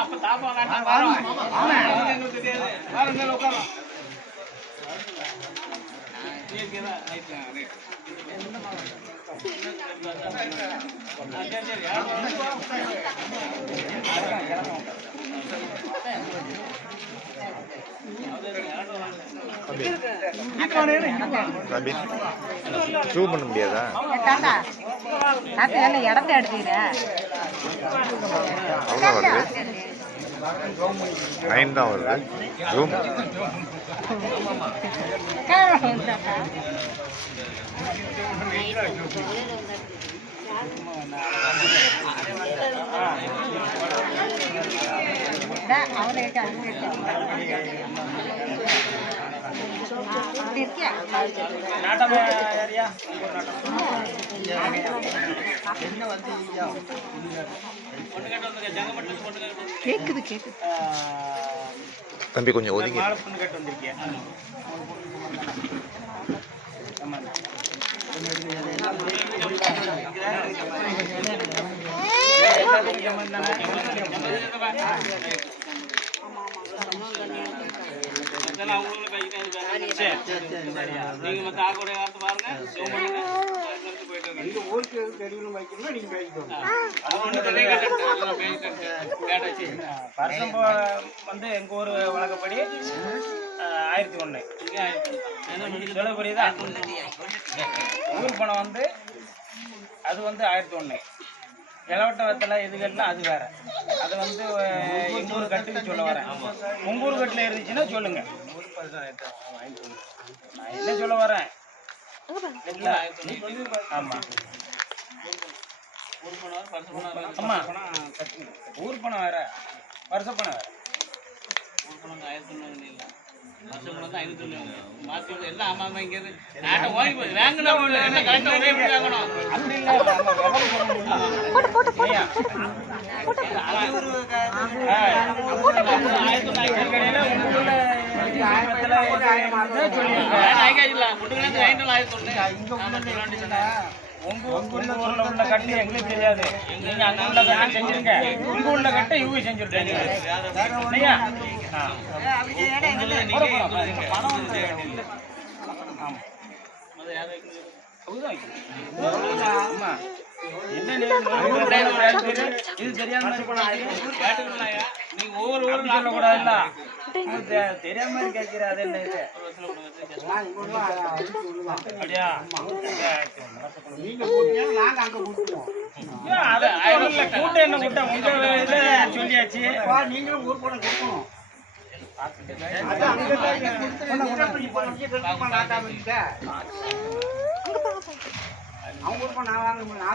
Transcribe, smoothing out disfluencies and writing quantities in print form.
அப்ப தாப்பா ஜூம் பண்ண முடியாதா? இடத்த எடுத்துக்கிற 9 தான் வருது. ஜூம் கேக்குது கேக்குது. தம்பி கொஞ்சம் ஒதுங்கி வந்து எங்க ஊர் வழக்கப்படி 1001 சொல்ல புரியுதா? ஊர் பணம் வந்து அது வந்து 1001. இளவட்ட வெத்தலை இதுகள்லாம் அது வேற. அது வந்து எங்க ஊர் கட்டுக்கு சொல்ல வரேன். உங்க ஊர் கட்டில் இருந்துச்சுன்னா சொல்லுங்க. நான் என்ன சொல்ல வரேன்? ஆமா ஆமா ஊர் பணம் வேற, வருஷ பணம் வேற. ஊர் பணம் 1001 இல்லை, வருஷ பணம் தான் 501. மாற்றி எல்லாம் ஆமா ஆமா இங்கே நாட்டை ஓடி போய் வாங்கணும் கரெக்டாக ஒரே எப்படி வாங்கணும் அப்படி இல்லை. உங்க ஊர்ல உள்ள கட்டு எங்களுக்கு தெரியாது. நீங்க அங்க உள்ள கட்டு செஞ்சிருங்க, இங்க உள்ள கட்டை இவங்க செஞ்சுருக்காங்க. என்ன இது தெரியாம நீங்க ஒவ்வொரு ஊரும் சொல்லக்கூடாதுல்ல. தெரியாம மாதிரி கேட்கிற அது என்ன இது அப்படியா? கூட்டம் என்ன கூட்டம் உங்க இதை சொல்லியாச்சு. நீங்களும் ஊர் பணம் கொடுக்கணும். அவங்க ஊர் பணம் நான் வாங்க முடியும்.